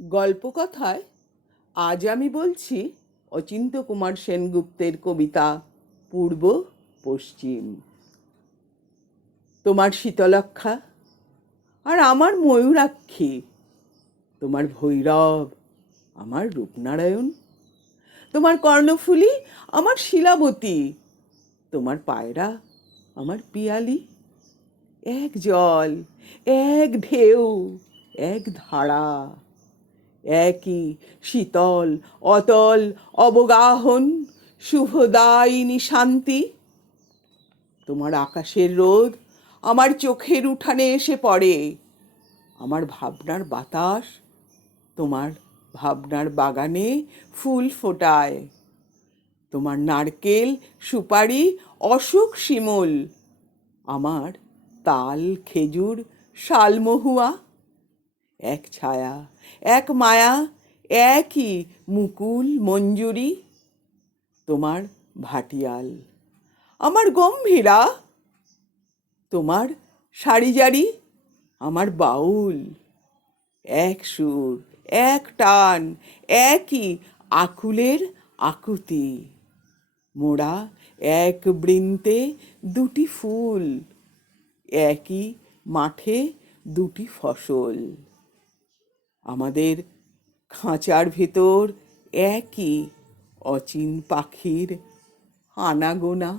গল্পকথায় আজ আমি বলছি অচিন্ত্যকুমার সেনগুপ্তের কবিতা পূর্ব পশ্চিম। তোমার শীতলক্ষা আর আমার ময়ূরাক্ষী, তোমার ভৈরব আমার রূপনারায়ণ, তোমার কর্ণফুলী আমার শিলাবতী, তোমার পায়রা আমার পিয়ালি। এক জল, এক ঢেউ, এক ধারা, একই শীতল অতল অবগাহন, শুভদায়িনী শান্তি। তোমার আকাশের রোদ আমার চোখের উঠানে এসে পড়ে, আমার ভাবনার বাতাস তোমার ভাবনার বাগানে ফুল ফোটায়। তোমার নারকেল সুপারি অশোক শিমুল, আমার তাল খেজুর শালমহুয়া। এক ছায়া, এক মায়া, একই মুকুল মঞ্জুরি। তোমার ভাটিয়াল আমার গম্ভীরা, তোমার সারিজারি আমার বাউল। এক সুর, এক টান, একই আকুলের আকুতি। মোরা এক বৃন্তে দুটি ফুল, একই মাঠে দুটি ফসল। আমাদের খাঁচার ভেতর একই অচিন পাখির আনাগোনা।